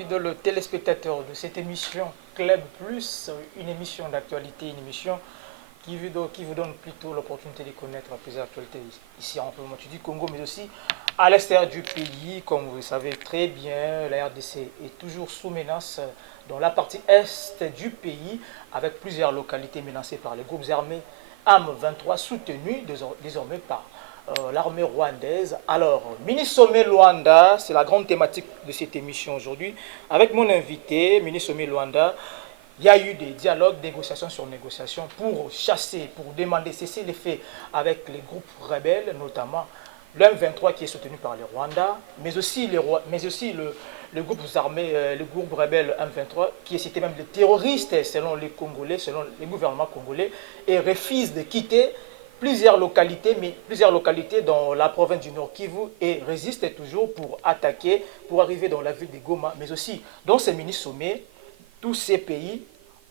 fidèles téléspectateurs de cette émission Club Plus, une émission d'actualité, une émission qui vous donne plutôt l'opportunité de connaître plusieurs actualités ici en République du Congo, mais aussi à l'extérieur du pays. Comme vous le savez très bien, la RDC est toujours sous menace dans la partie est du pays, avec plusieurs localités menacées par les groupes armés AM23, soutenus désormais par l'armée rwandaise. Alors, mini-sommet Luanda, c'est la grande thématique de cette émission aujourd'hui. Avec mon invité, mini-sommet Luanda, il y a eu des dialogues, négociations sur négociations pour chasser, pour demander cesser les faits avec les groupes rebelles, notamment le M23 qui est soutenu par les Rwandais, mais aussi le groupe armé, le groupe rebelle M23 qui est cité même des terroristes selon les Congolais, selon les gouvernements congolais, et refuse de quitter plusieurs localités dans la province du Nord Kivu et résistent toujours pour attaquer, pour arriver dans la ville de Goma, mais aussi dans ces mini-sommets, tous ces pays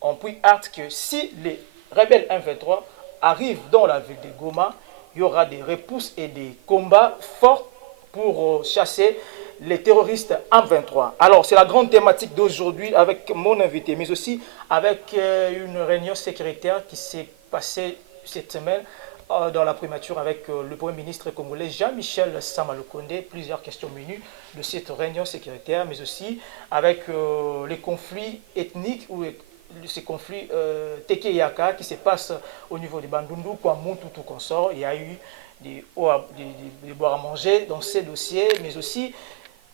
ont pris acte que si les rebelles M23 arrivent dans la ville de Goma, il y aura des repousses et des combats forts pour chasser les terroristes M23. Alors, c'est la grande thématique d'aujourd'hui avec mon invité, mais aussi avec une réunion sécuritaire qui s'est passée cette semaine dans la primature avec le Premier ministre congolais Jean-Michel Sama-Lukonde. Plusieurs questions menues de cette réunion sécuritaire, mais aussi avec les conflits ethniques ou ces conflits Teke-Yaka qui se passent au niveau de Bandundu, Kwamoutou, tout consort. Il y a eu des boire à manger dans ces dossiers, mais aussi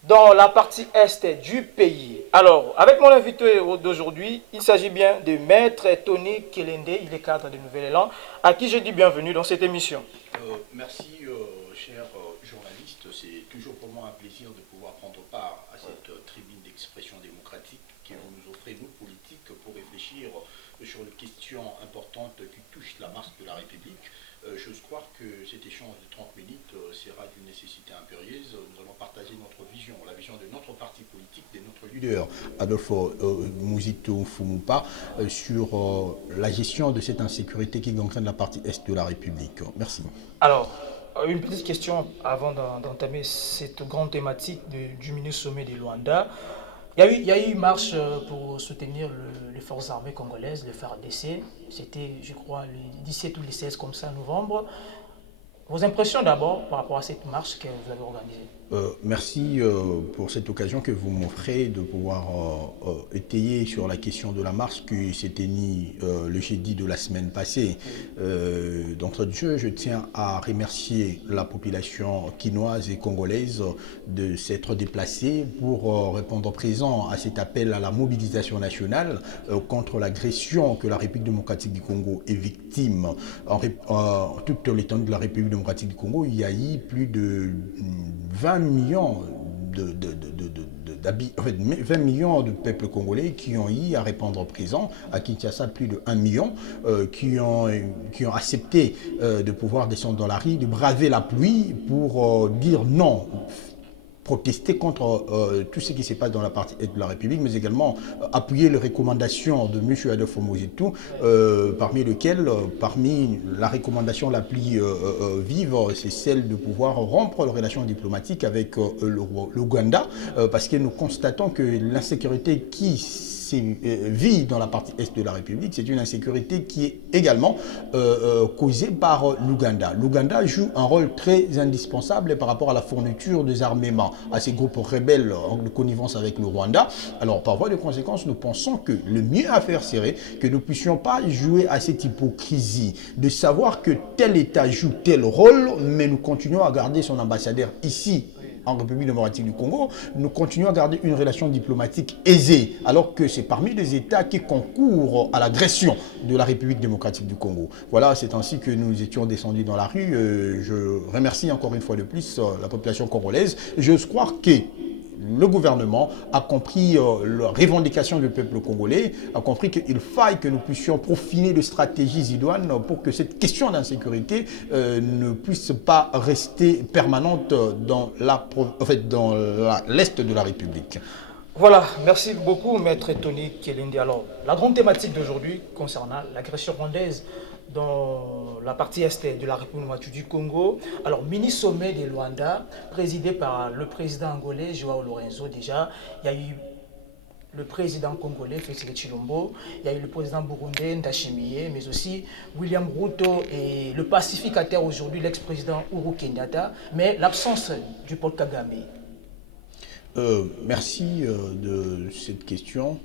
dans la partie est du pays. Alors, avec mon invité d'aujourd'hui, il s'agit bien de Maître Tony Kelende, il est cadre de Nouvel Élan, à qui je dis bienvenue dans cette émission. Merci, cher journaliste. C'est toujours pour moi un plaisir de pouvoir prendre part à cette tribune d'expression démocratique que vous nous offrez, nous, politiques, pour réfléchir sur les questions importantes qui touchent la marche de la République. J'ose croire que cet échange de 30 minutes sera d'une nécessité impérieuse. Nous allons partager notre vision, la vision de notre parti politique, de notre leader, Adolfo Muzito Fumupa, sur la gestion de cette insécurité qui gangrène la partie est de la République. Merci. Alors, une petite question avant d'entamer cette grande thématique du mini-sommet de Luanda. Il y a eu une marche pour soutenir les forces armées congolaises, le FARDC. C'était, je crois, le 17 ou le 16 comme ça, novembre. Vos impressions d'abord par rapport à cette marche que vous avez organisée? Merci pour cette occasion que vous m'offrez de pouvoir étayer sur la question de la marche qui s'est tenue le jeudi de la semaine passée. D'entrée de jeu, je tiens à remercier la population quinoise et congolaise de s'être déplacée pour répondre présent à cet appel à la mobilisation nationale contre l'agression que la République démocratique du Congo est victime. En toute l'étendue de la République démocratique du Congo, il y a eu plus de 20 millions en fait, 20 millions de peuples congolais qui ont eu à répondre présent. À Kinshasa, plus de 1 million qui ont accepté de pouvoir descendre dans la rue, de braver la pluie pour dire non, protester contre tout ce qui se passe dans la partie est de la République, mais également appuyer les recommandations de M. Adolfo Muzito, parmi la recommandation la plus vive, c'est celle de pouvoir rompre les relations diplomatiques avec l'Ouganda, parce que nous constatons que l'insécurité qui vit dans la partie est de la République, c'est une insécurité qui est également causée par l'Ouganda. L'Ouganda joue un rôle très indispensable par rapport à la fourniture des armements à ces groupes rebelles en connivence avec le Rwanda. Alors, par voie de conséquence, nous pensons que le mieux à faire serait que nous ne puissions pas jouer à cette hypocrisie de savoir que tel État joue tel rôle, mais nous continuons à garder son ambassadeur ici en République démocratique du Congo, nous continuons à garder une relation diplomatique aisée, alors que c'est parmi les États qui concourent à l'agression de la République démocratique du Congo. Voilà, c'est ainsi que nous étions descendus dans la rue. Je remercie encore une fois de plus la population congolaise. J'ose croire que le gouvernement a compris la revendication du peuple congolais, a compris qu'il faille que nous puissions profiter de stratégies idoines pour que cette question d'insécurité ne puisse pas rester permanente dans l'est de la République. Voilà, merci beaucoup, Maître Tony Kelende. Alors, la grande thématique d'aujourd'hui concernant l'agression rwandaise dans la partie est de la République du Congo. Alors, mini-sommet de Luanda, présidé par le président angolais Joao Lourenço déjà. Il y a eu le président congolais Félix Tshilombo, il y a eu le président burundais Ndayishimiye, mais aussi William Ruto et le pacificateur aujourd'hui, l'ex-président Uhuru Kenyatta, mais l'absence du Paul Kagame. Merci de cette question.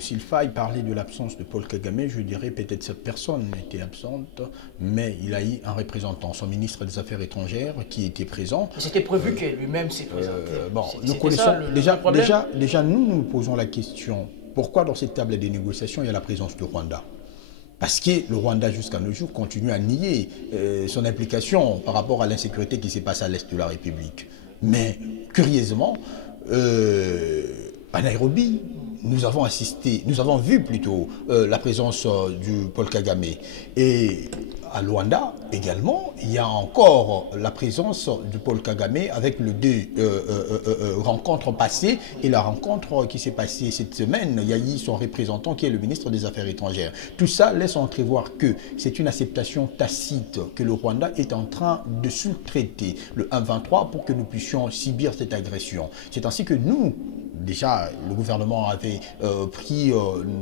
S'il faille parler de l'absence de Paul Kagame, je dirais peut-être cette personne était absente, mais il a eu un représentant, son ministre des Affaires étrangères, qui était présent. C'était prévu que lui-même s'est présenté. Bon, nous connaissons déjà nous nous posons la question, pourquoi dans cette table des négociations il y a la présence du Rwanda? Parce que le Rwanda, jusqu'à nos jours, continue à nier son implication par rapport à l'insécurité qui s'est passée à l'est de la République. Mais, curieusement, à Nairobi, nous avons vu plutôt la présence du Paul Kagame. Et à Luanda également, il y a encore la présence du Paul Kagame avec les deux rencontres passées et la rencontre qui s'est passée cette semaine. Il y a eu son représentant qui est le ministre des Affaires étrangères. Tout ça laisse entrevoir que c'est une acceptation tacite que le Rwanda est en train de sous-traiter le M23 pour que nous puissions subir cette agression. C'est ainsi que nous, déjà, le gouvernement avait pris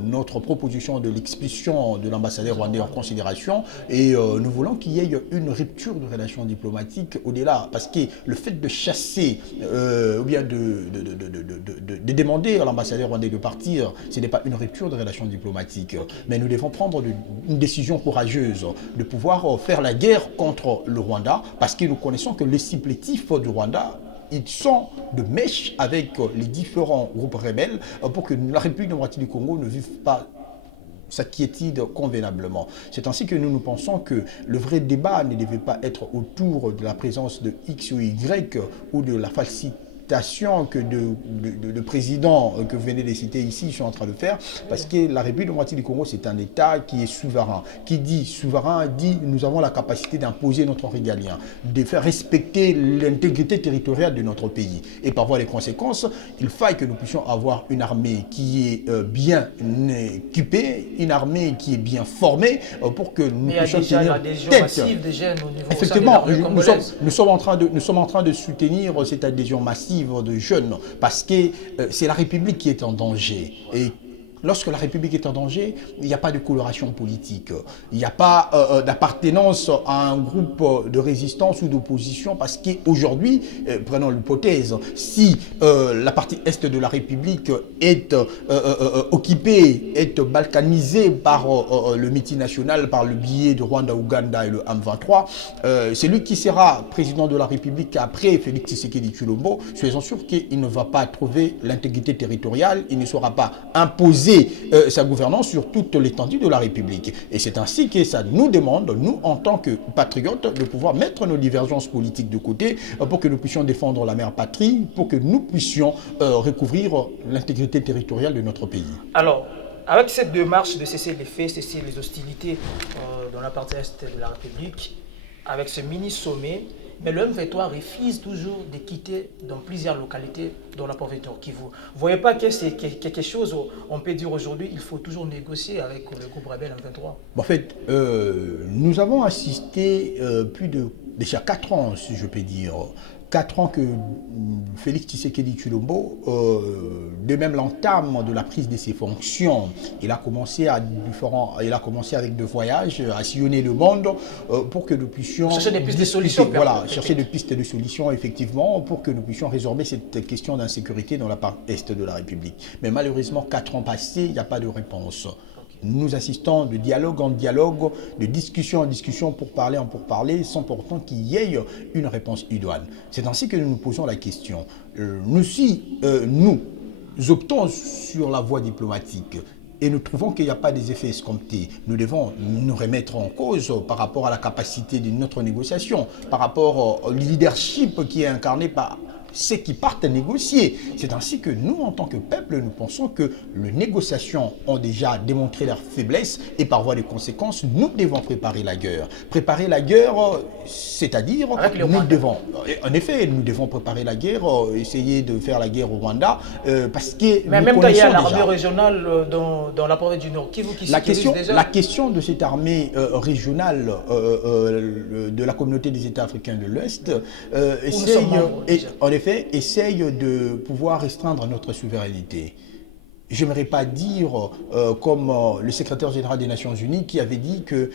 notre proposition de l'expulsion de l'ambassadeur rwandais en considération et nous voulons qu'il y ait une rupture de relations diplomatiques au-delà. Parce que le fait de chasser ou bien de demander à l'ambassadeur rwandais de partir, ce n'est pas une rupture de relations diplomatiques. Mais nous devons prendre une décision courageuse de pouvoir faire la guerre contre le Rwanda parce que nous connaissons que les supplétifs du Rwanda, ils sont de mèche avec les différents groupes rebelles pour que la République démocratique du Congo ne vive pas sa quiétude convenablement. C'est ainsi que nous pensons que le vrai débat ne devait pas être autour de la présence de X ou Y ou de la facilité que le président que vous venez de citer ici sont en train de faire, parce que la République démocratique du Congo, c'est un État qui est souverain. Qui dit souverain, dit nous avons la capacité d'imposer notre régalien, de faire respecter l'intégrité territoriale de notre pays. Et par voie des conséquences, il faille que nous puissions avoir une armée qui est bien équipée, une armée qui est bien formée, pour que nous puissions tenir tête. Massive des jeunes au niveau effectivement, nous sommes en train de soutenir cette adhésion massive de jeunes parce que c'est la République qui est en danger. Et lorsque la République est en danger, il n'y a pas de coloration politique. Il n'y a pas d'appartenance à un groupe de résistance ou d'opposition parce qu'aujourd'hui, prenons l'hypothèse, si la partie est de la République est occupée, est balkanisée par le multinational, par le biais de Rwanda, Ouganda et le M23, c'est lui qui sera président de la République après Félix Tshisekedi Tshilombo. Soyons sûrs qu'il ne va pas trouver l'intégrité territoriale, il ne sera pas imposé sa gouvernance sur toute l'étendue de la République. Et c'est ainsi que ça nous demande, nous en tant que patriotes, de pouvoir mettre nos divergences politiques de côté pour que nous puissions défendre la mère patrie, pour que nous puissions recouvrir l'intégrité territoriale de notre pays. Alors, avec cette démarche de cesser les faits, cesser les hostilités dans la partie est de la République, avec ce mini-sommet, mais le M23 refuse toujours de quitter dans plusieurs localités dans la province de Kivu. Vous ne voyez pas que c'est quelque chose, on peut dire aujourd'hui, il faut toujours négocier avec le groupe rebelle M23? En fait, nous avons assisté plus de déjà 4 ans, si je peux dire, 4 ans que Félix Tshisekedi Tshilombo, de même l'entame de la prise de ses fonctions, il a commencé avec des voyages, à sillonner le monde pour que nous puissions chercher des pistes de solutions. Voilà, chercher des pistes de solutions effectivement pour que nous puissions résorber cette question d'insécurité dans la part est de la République. Mais malheureusement, 4 ans passés, il n'y a pas de réponse. Nous assistons de dialogue en dialogue, de discussion en discussion, pour parler, sans pourtant qu'il y ait une réponse idoine. C'est ainsi que nous nous posons la question. Nous optons sur la voie diplomatique et nous trouvons qu'il n'y a pas des effets escomptés, nous devons nous remettre en cause par rapport à la capacité de notre négociation, par rapport au leadership qui est incarné par ceux qui partent négocier. C'est ainsi que nous, en tant que peuple, nous pensons que les négociations ont déjà démontré leur faiblesse et par voie de conséquence, nous devons préparer la guerre. Préparer la guerre, c'est-à-dire, en effet, nous devons préparer la guerre, essayer de faire la guerre au Rwanda, parce que mais même quand il y a l'armée régionale dans la province du Nord, qui la question de cette armée régionale de la communauté des États africains de l'Ouest essaye de pouvoir restreindre notre souveraineté. j'aimerais pas dire comme le secrétaire général des Nations Unies qui avait dit que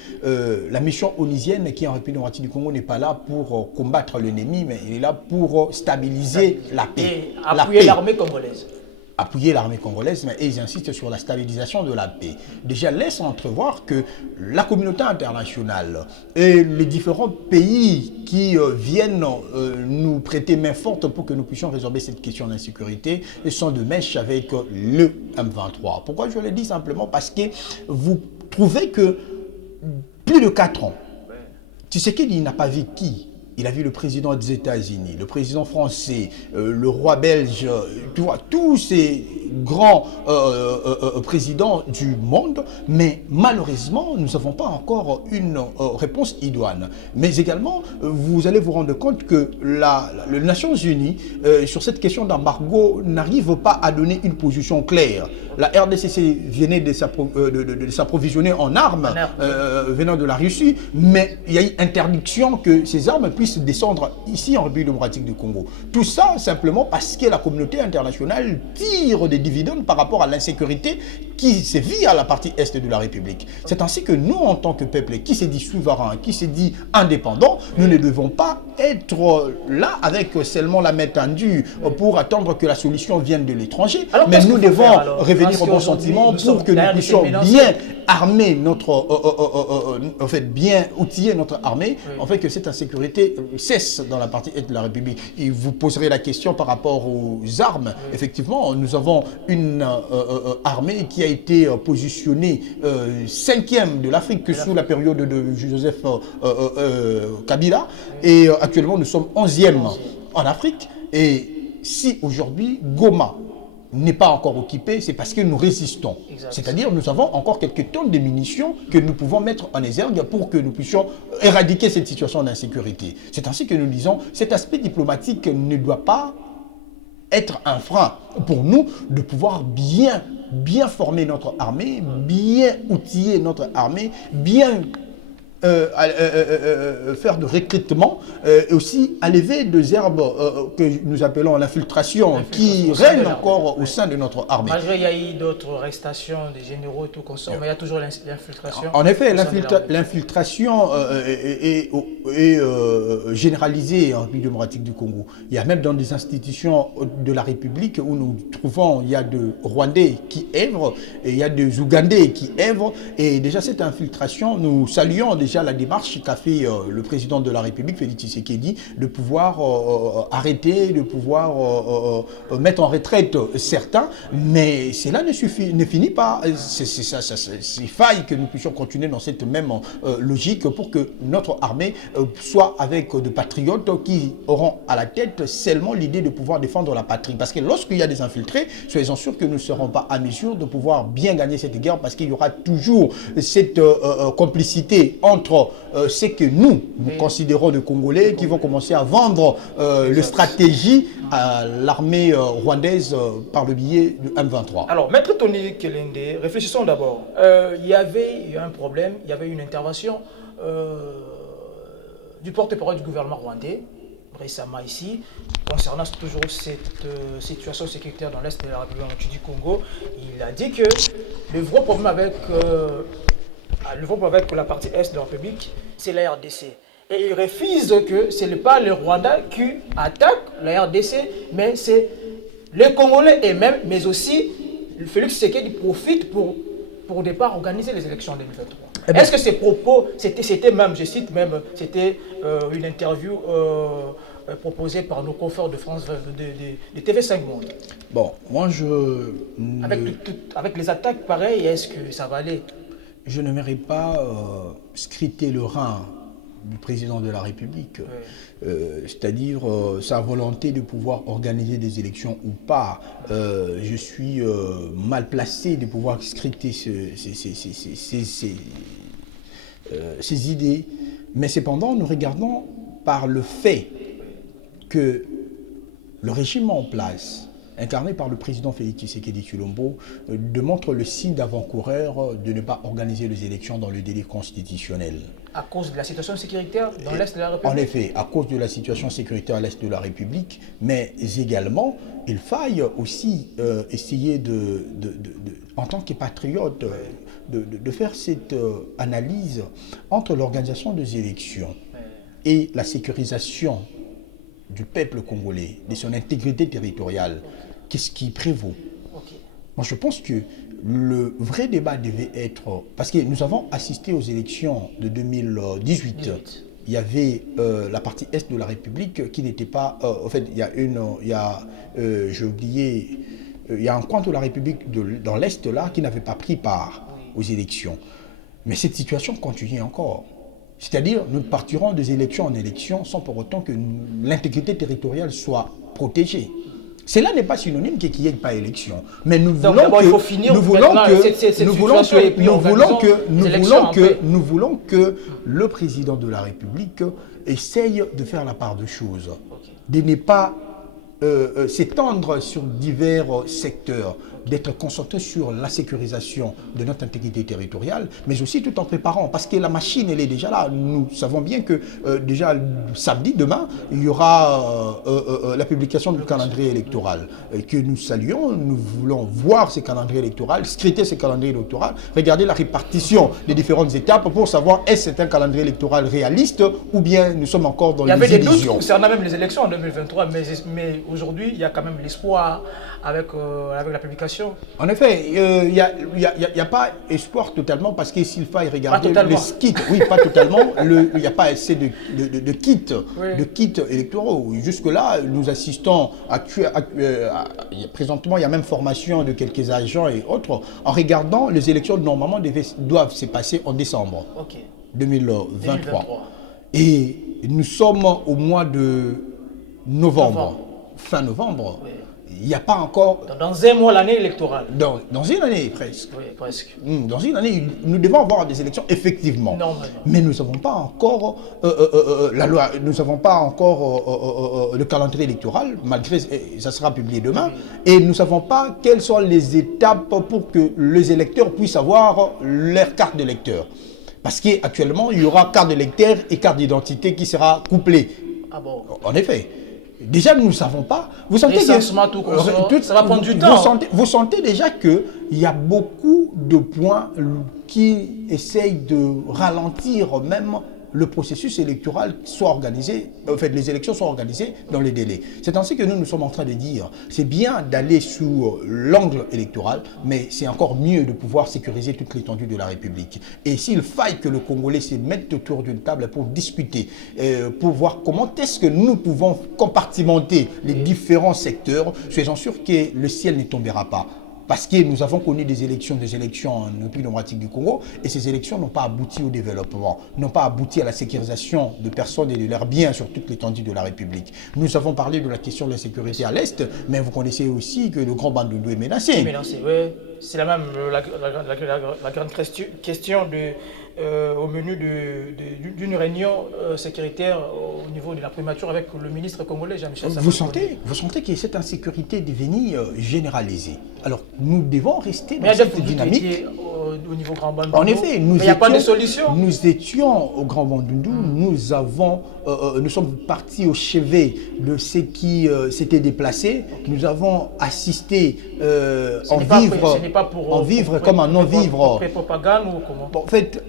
la mission onusienne qui est en République démocratique du Congo n'est pas là pour combattre l'ennemi, mais il est là pour stabiliser la paix. Et appuyer l'armée congolaise. Appuyer l'armée congolaise, mais ils insistent sur la stabilisation de la paix. Déjà, laisse entrevoir que la communauté internationale et les différents pays qui viennent nous prêter main forte pour que nous puissions résorber cette question d'insécurité sont de mèche avec le M23. Pourquoi je le dis simplement? Parce que vous trouvez que plus de 4 ans, Tshisekedi n'a pas vu qui? Il a vu le président des États-Unis, le président français, le roi belge, tu vois, tous ces grands présidents du monde, mais malheureusement, nous n'avons pas encore une réponse idoine. Mais également, vous allez vous rendre compte que les Nations Unies, sur cette question d'embargo, n'arrive pas à donner une position claire. La RDC venait de s'approvisionner en armes venant de la Russie, mais il y a eu interdiction que ces armes puissent descendre ici en République démocratique du Congo. Tout ça simplement parce que la communauté internationale tire des dividendes par rapport à l'insécurité qui sévit à la partie est de la République. C'est ainsi que nous, en tant que peuple qui se dit souverain, qui se dit indépendant, nous ne devons pas être là avec seulement la main tendue pour attendre que la solution vienne de l'étranger, mais nous devons revenir au bon sentiment pour que nous puissions bien armer notre, en fait, bien outiller notre armée, en fait, que cette insécurité cesse dans la partie est de la République. Et vous poserez la question par rapport aux armes. Effectivement, nous avons une armée qui a été positionnée 5e de l'Afrique sous la période de Joseph Kabila. Et actuellement, nous sommes 11e en Afrique. Et si aujourd'hui, Goma n'est pas encore occupé, c'est parce que nous résistons. C'est-à-dire nous avons encore quelques tonnes de munitions que nous pouvons mettre en exergue pour que nous puissions éradiquer cette situation d'insécurité. C'est ainsi que nous disons, cet aspect diplomatique ne doit pas être un frein pour nous de pouvoir bien former notre armée, bien outiller notre armée, bien faire de recrutement et aussi à lever des herbes que nous appelons l'infiltration qui règne encore au sein de notre armée. Malgré il y a eu d'autres arrestations des généraux et tout consort, mais il y a toujours l'infiltration. En effet, l'infiltration est généralisée en République démocratique du Congo. Il y a même dans des institutions de la République où nous trouvons, il y a de Rwandais qui œuvrent et il y a des Ougandais qui œuvrent. Et déjà cette infiltration, nous saluons déjà la démarche qu'a fait le président de la République, Félix Tshisekedi, de pouvoir arrêter, de pouvoir mettre en retraite certains, mais cela ne finit pas. C'est faille que nous puissions continuer dans cette même logique pour que notre armée soit avec des patriotes qui auront à la tête seulement l'idée de pouvoir défendre la patrie. Parce que lorsqu'il y a des infiltrés, soyez sûrs que nous ne serons pas à mesure de pouvoir bien gagner cette guerre parce qu'il y aura toujours cette complicité entre ce que nous considérons de Congolais qui vont commencer à vendre le stratégie à l'armée rwandaise par le biais du M23. Alors, Maître Tony Kelende, réfléchissons d'abord. Il y avait eu un problème, il y avait une intervention du porte-parole du gouvernement rwandais, récemment ici, concernant toujours cette situation sécuritaire dans l'Est de la République du Congo. Il a dit que le vrai problème avec la partie Est de la République, c'est la RDC. Et il refuse que ce n'est pas le Rwanda qui attaque la RDC, mais c'est les Congolais eux-mêmes, mais aussi Félix Tshisekedi profite pour au départ organiser les élections en 2023. Est-ce que ces propos, c'était même, je cite même, c'était une interview proposée par nos confrères de France, de TV5 Monde? Bon, moi je... Avec les attaques pareilles, est-ce que ça va aller? Je n'aimerais pas scruter le rein du président de la République, c'est-à-dire sa volonté de pouvoir organiser des élections ou pas. Je suis mal placé de pouvoir scruter ces idées, mais cependant nous regardons par le fait que le régime en place incarné par le président Félix Tshisekedi Tshilombo, démontre le signe d'avant-coureur de ne pas organiser les élections dans le délai constitutionnel. À cause de la situation sécuritaire dans l'Est de la République? En effet, à cause de la situation sécuritaire à l'Est de la République, mais également, il faille aussi essayer en tant que patriote, de faire cette analyse entre l'organisation des élections et la sécurisation du peuple congolais, de son intégrité territoriale. Qu'est-ce qui prévaut? Moi, je pense que le vrai débat devait être... Parce que nous avons assisté aux élections de 2018. Il y avait la partie Est de la République qui n'était pas... en fait, j'ai oublié... il y a un coin de la République dans l'Est là qui n'avait pas pris part aux élections. Mais cette situation continue encore. C'est-à-dire, nous partirons des élections en élections sans pour autant que l'intégrité territoriale soit protégée. Cela n'est pas synonyme qu'il n'y ait pas élection. Mais nous voulons que le président de la République essaye de faire la part de choses, de ne pas s'étendre sur divers secteurs, d'être concentré sur la sécurisation de notre intégrité territoriale, mais aussi tout en préparant, parce que la machine, elle est déjà là. Nous savons bien que déjà samedi, demain, il y aura la publication du calendrier électoral que nous saluons. Nous voulons voir ce calendrier électoral, scruter ce calendrier électoral, regarder la répartition des différentes étapes pour savoir est-ce que c'est un calendrier électoral réaliste ou bien nous sommes encore dans les illusions. Il y avait des doutes concernant même les élections en 2023, mais aujourd'hui, il y a quand même l'espoir avec la publication. En effet, il n'y a pas espoir totalement parce que s'il faut regarder les kits, oui, pas totalement, il n'y a pas assez de kits électoraux. Jusque-là, nous assistons présentement, il y a même formation de quelques agents et autres. En regardant, les élections normalement doivent se passer en décembre 2023. Et nous sommes au mois de novembre. Fin novembre. Oui. Il n'y a pas encore... Dans un mois, l'année électorale. Dans une année, presque. Oui, presque. Dans une année, nous devons avoir des élections, effectivement. Mais nous n'avons pas encore la loi, nous n'avons pas encore le calendrier électoral, malgré ça sera publié demain. Oui. Et nous ne savons pas quelles sont les étapes pour que les électeurs puissent avoir leur carte d'électeur. Parce qu'actuellement, il y aura carte d'électeur et carte d'identité qui sera couplée. Ah bon? En effet. Déjà, nous ne savons pas. Vous sentez ça va prendre du temps. Vous sentez déjà qu'il y a beaucoup de points qui essayent de ralentir même le processus électoral soit organisé, en fait, les élections soient organisées dans les délais. C'est ainsi que nous sommes en train de dire, c'est bien d'aller sous l'angle électoral, mais c'est encore mieux de pouvoir sécuriser toute l'étendue de la République. Et s'il faille que le Congolais se mette autour d'une table pour discuter, pour voir comment est-ce que nous pouvons compartimenter les différents secteurs, soyons sûrs que le ciel ne tombera pas. Parce que nous avons connu des élections en République démocratique du Congo et ces élections n'ont pas abouti au développement, n'ont pas abouti à la sécurisation de personnes et de leurs biens sur toute l'étendue de la République. Nous avons parlé de la question de la sécurité à l'Est, mais vous connaissez aussi que le Grand Bandundu est menacé. Oui. C'est la grande question au menu d'une réunion sécuritaire au niveau de la primature avec le ministre congolais Jean-Michel Sama. Vous sentez que cette insécurité devenue généralisée. Alors, nous devons rester dans cette dynamique. Au niveau Grand Bandundu. En effet, il n'y a pas de solution. Nous étions au Grand Bandundu, nous sommes partis au chevet de ceux qui s'étaient déplacés. Nous avens assisté en vivre comme en non-vivre. Propagande ou comment? En fait,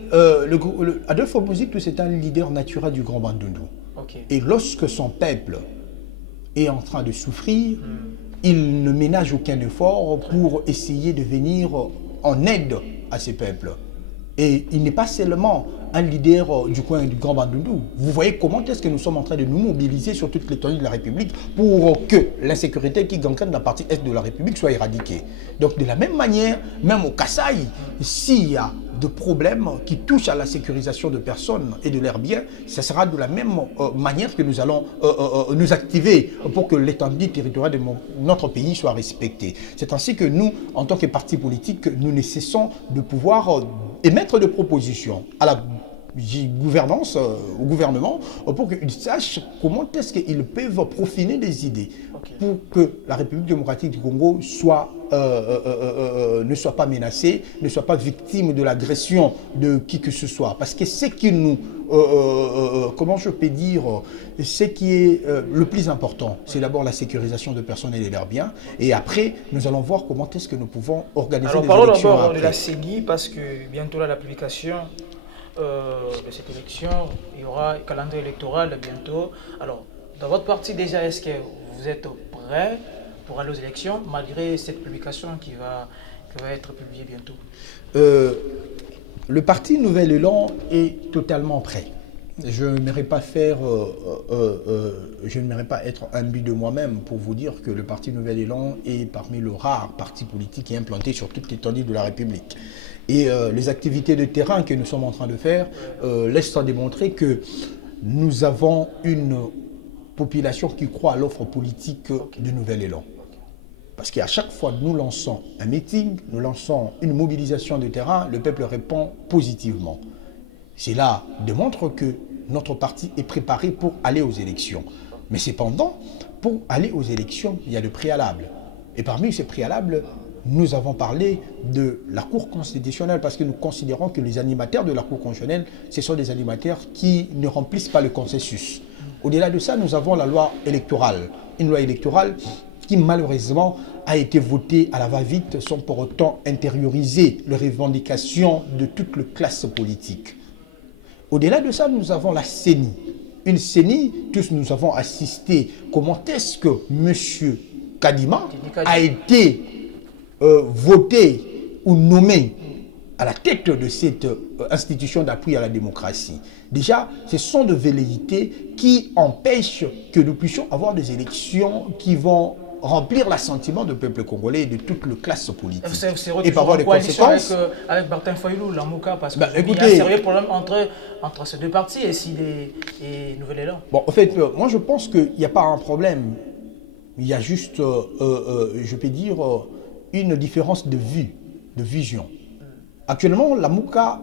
Adolphe Mobutu, c'est un leader naturel du Grand Bandundu. Et lorsque son peuple est en train de souffrir, il ne ménage aucun effort pour essayer de venir en aide à ces peuples. Et il n'est pas seulement un leader du coin du Grand Bandundu. Vous voyez comment est-ce que nous sommes en train de nous mobiliser sur toute l'étendue de la République pour que l'insécurité qui gangrène la partie Est de la République soit éradiquée. Donc de la même manière, même au Kasaï, s'il y a de problèmes qui touchent à la sécurisation de personnes et de leurs biens, ce sera de la même manière que nous allons nous activer pour que l'étendue territoriale de notre pays soit respectée. C'est ainsi que nous, en tant que parti politique, nous ne cessons de pouvoir émettre des propositions gouvernance, au gouvernement, pour qu'ils sachent comment est-ce qu'ils peuvent profiner des idées pour que la République démocratique du Congo soit, ne soit pas menacée, ne soit pas victime de l'agression de qui que ce soit. Parce que ce qui nous, comment je peux dire, ce qui est le plus important, c'est d'abord la sécurisation de personnes et de leurs biens. Et après, nous allons voir comment est-ce que nous pouvons organiser des élections. Alors parlons d'abord de la CENI, parce que bientôt là, la publication de cette élection, il y aura un calendrier électoral bientôt. Alors, dans votre parti déjà, est-ce que vous êtes prêt pour aller aux élections, malgré cette publication qui va être publiée bientôt? Le parti Nouvel Élan est totalement prêt. Je n'aimerais pas être imbu de moi-même pour vous dire que le parti Nouvel Élan est parmi les rares partis politiques qui est implanté sur toute l'étendue de la République. Et les activités de terrain que nous sommes en train de faire laissent à démontrer que nous avons une population qui croit à l'offre politique du Nouvel Élan. Parce qu'à chaque fois que nous lançons un meeting, nous lançons une mobilisation de terrain, le peuple répond positivement. Cela démontre que notre parti est préparé pour aller aux élections. Mais cependant, pour aller aux élections, il y a des préalables. Et parmi ces préalables, nous avons parlé de la Cour constitutionnelle parce que nous considérons que les animateurs de la Cour constitutionnelle, ce sont des animateurs qui ne remplissent pas le consensus. Au-delà de ça, nous avons la loi électorale. Une loi électorale qui malheureusement a été votée à la va-vite sans pour autant intérioriser les revendications de toute la classe politique. Au-delà de ça, nous avons la CENI. Une CENI, tous nous avons assisté. Comment est-ce que M. Kadima a été voté ou nommé à la tête de cette institution d'appui à la démocratie? Déjà, ce sont des velléités qui empêchent que nous puissions avoir des élections qui vont remplir l'assentiment du peuple congolais et de toute la classe politique. Et par avoir des conséquences avec Martin Fayulu, Lamouka, parce qu'il y a un sérieux problème entre ces deux partis et Nouvel Élan. Bon, en fait, moi je pense qu'il n'y a pas un problème. Il y a juste, je peux dire, une différence de vue, de vision. Actuellement, Lamouka,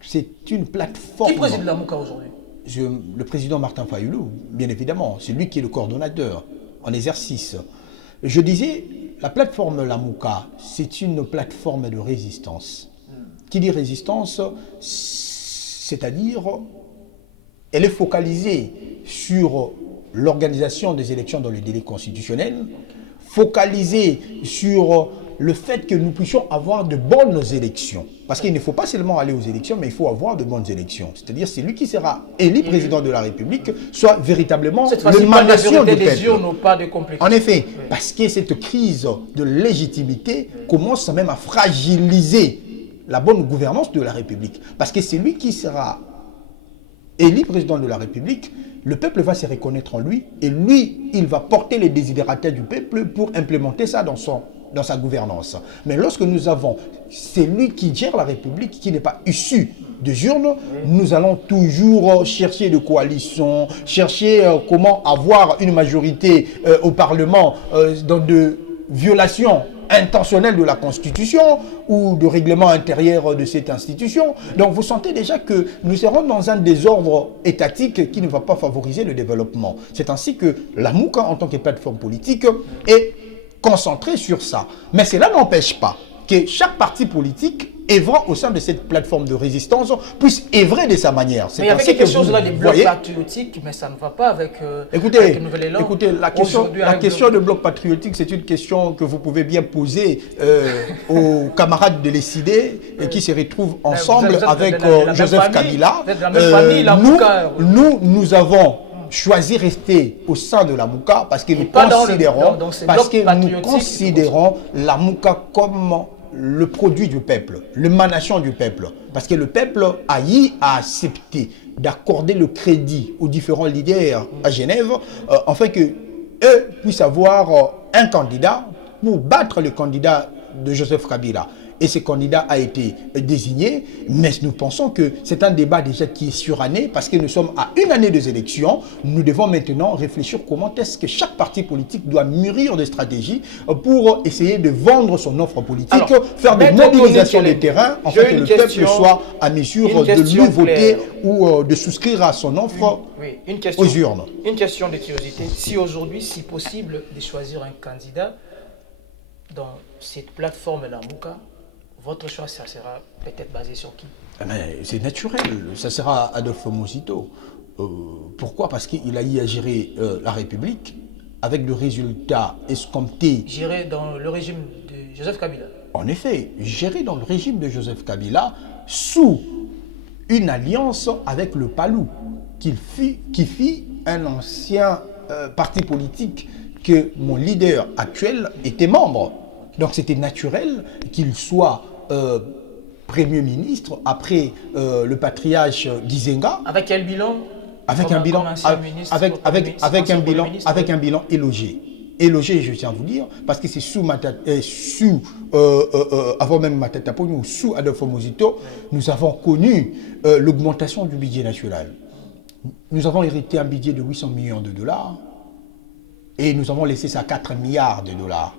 c'est une plateforme. Qui préside Lamouka aujourd'hui? Le président Martin Fayulu, bien évidemment. C'est lui qui est le coordonnateur en exercice. Je disais, la plateforme Lamouka, c'est une plateforme de résistance. Qui dit résistance, c'est-à-dire, elle est focalisée sur l'organisation des élections dans le délai constitutionnel, focalisée sur le fait que nous puissions avoir de bonnes élections. Parce qu'il ne faut pas seulement aller aux élections, mais il faut avoir de bonnes élections. C'est-à-dire celui qui sera élu président de la République soit véritablement l'émanation du peuple. En effet, parce que cette crise de légitimité commence même à fragiliser la bonne gouvernance de la République. Parce que celui qui sera élu président de la République, le peuple va se reconnaître en lui et lui, il va porter les désidératas du peuple pour implémenter ça dans sa gouvernance. Mais lorsque nous avons celui qui gère la République, qui n'est pas issu de urnes, nous allons toujours chercher des coalitions, chercher comment avoir une majorité au Parlement dans de violations intentionnelles de la Constitution ou de règlement intérieur de cette institution. Donc vous sentez déjà que nous serons dans un désordre étatique qui ne va pas favoriser le développement. C'est ainsi que la Mouka, en tant que plateforme politique, est concentré sur ça. Mais cela n'empêche pas que chaque parti politique œuvrant au sein de cette plateforme de résistance puisse œuvrer de sa manière. Mais il y avait quelque chose là, des blocs patriotiques, mais ça ne va pas avec, avec le Nouvel Élan. Écoutez, la question de bloc patriotique, c'est une question que vous pouvez bien poser aux camarades de l'ECD qui se retrouvent ensemble avec Joseph Kabila. Nous avons choisi rester au sein de la Mouka parce que nous considérons la Mouka comme le produit du peuple, l'émanation du peuple. Parce que le peuple a accepté d'accorder le crédit aux différents leaders à Genève afin qu'eux puissent avoir un candidat pour battre le candidat de Joseph Kabila. et ce candidat a été désigné, mais nous pensons que c'est un débat déjà qui est suranné parce que nous sommes à une année des élections. Nous devons maintenant réfléchir comment est-ce que chaque parti politique doit mûrir des stratégies pour essayer de vendre son offre politique, alors, faire des mobilisations de terrain, en fait, que le peuple soit à mesure de lui voter ou de souscrire à son offre aux urnes. Une question de curiosité. Si aujourd'hui, si possible, de choisir un candidat dans cette plateforme-là, Mouka, votre choix, ça sera peut-être basé sur qui? C'est naturel, ça sera Adolphe Muzito. Pourquoi? Parce qu'il a eu à gérer la République avec le résultat escompté. Gérer dans le régime de Joseph Kabila. En effet, gérer dans le régime de Joseph Kabila sous une alliance avec le PALU, qui fit un ancien parti politique que mon leader actuel était membre. Donc c'était naturel qu'il soit Premier ministre après le patriarche Gizenga. Avec quel bilan? Avec un bilan élogé. Élogé, je tiens à vous dire, parce que c'est avant même Matata Ponyo, sous Adolphe Muzito, nous avons connu l'augmentation du budget national. Nous avons hérité un budget de 800 millions de dollars et nous avons laissé ça à 4 milliards de dollars.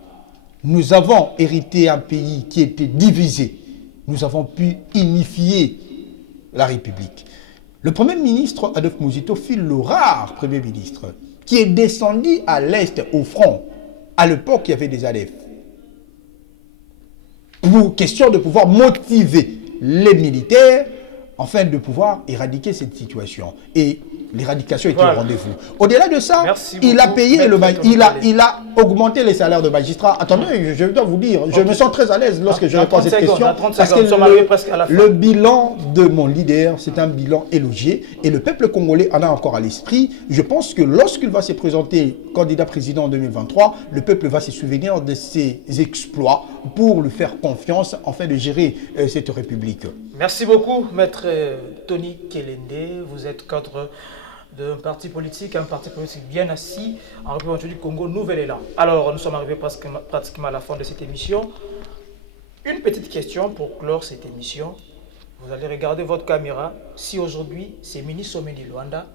Nous avons hérité un pays qui était divisé. Nous avons pu unifier la République. Le Premier ministre Adolphe Muzito fut le rare Premier ministre qui est descendu à l'Est, au front. À l'époque, il y avait des ADF. Pour question de pouvoir motiver les militaires afin de pouvoir éradiquer cette situation. Et l'éradication était au rendez-vous. Au-delà de ça, il a payé il a augmenté les salaires de magistrats. Attendez, je dois vous dire, je me sens très à l'aise lorsque je réponds à cette question. Parce que le bilan de mon leader, c'est un bilan élogié. Et le peuple congolais en a encore à l'esprit. Je pense que lorsqu'il va se présenter candidat président en 2023, le peuple va se souvenir de ses exploits pour lui faire confiance afin de gérer cette République. Merci beaucoup, maître Tony Kelende. Vous êtes cadre d'un parti politique bien assis en République du Congo, Nouvel Élan. Alors, nous sommes arrivés pratiquement à la fin de cette émission. Une petite question pour clore cette émission. Vous allez regarder votre caméra. Si aujourd'hui, ces mini-sommets du Luanda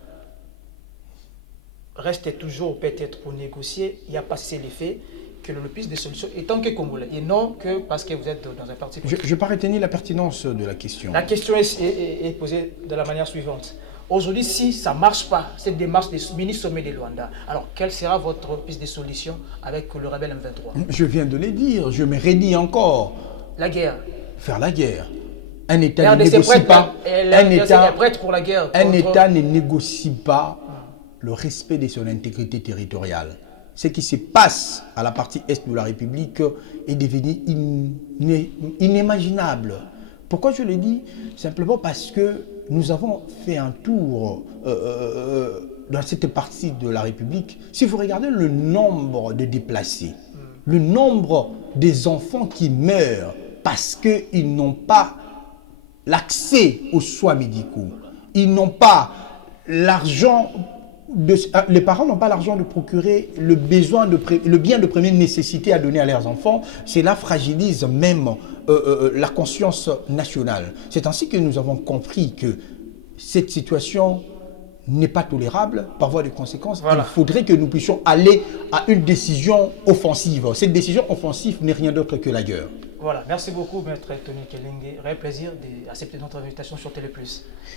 restent toujours peut-être pour négocier, il n'y a pas assez l'effet que le plus de solutions étant que Congolais et non que parce que vous êtes dans un parti politique. Je n'ai pas retenu la pertinence de la question. La question est posée de la manière suivante. Aujourd'hui, si ça ne marche pas, cette démarche des mini-sommets de Luanda, alors quelle sera votre piste de solution avec le rebelle M23? Je viens de le dire, je me redis encore. La guerre. Faire la guerre. Un État ne négocie pas. Un État ne négocie pas le respect de son intégrité territoriale. Ce qui se passe à la partie est de la République est devenu inimaginable. Pourquoi je le dis? Simplement parce que nous avons fait un tour dans cette partie de la République. Si vous regardez le nombre de déplacés, le nombre des enfants qui meurent parce qu'ils n'ont pas l'accès aux soins médicaux, ils n'ont pas l'argent. Les parents n'ont pas l'argent de procurer le bien de première nécessité à donner à leurs enfants. Cela fragilise même la conscience nationale. C'est ainsi que nous avons compris que cette situation n'est pas tolérable par voie de conséquence. Voilà. Il faudrait que nous puissions aller à une décision offensive. Cette décision offensive n'est rien d'autre que la guerre. Voilà, merci beaucoup, maître Tony Kelenge. Réel plaisir d'accepter notre invitation sur Télé+.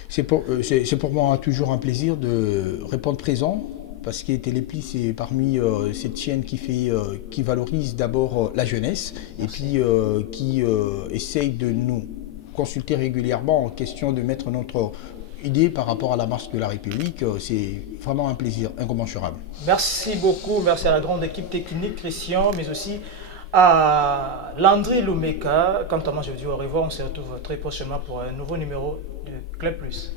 C'est pour moi toujours un plaisir de répondre présent, parce que Télé+, c'est parmi cette chaîne qui valorise d'abord la jeunesse, merci. Et puis qui essaye de nous consulter régulièrement en question de mettre notre idée par rapport à la marche de la République. C'est vraiment un plaisir incommensurable. Merci beaucoup, merci à la grande équipe technique, Christian, mais aussi à Landry Lumeka. Quant à moi, je vous dis au revoir. On se retrouve très prochainement pour un nouveau numéro de Club Plus.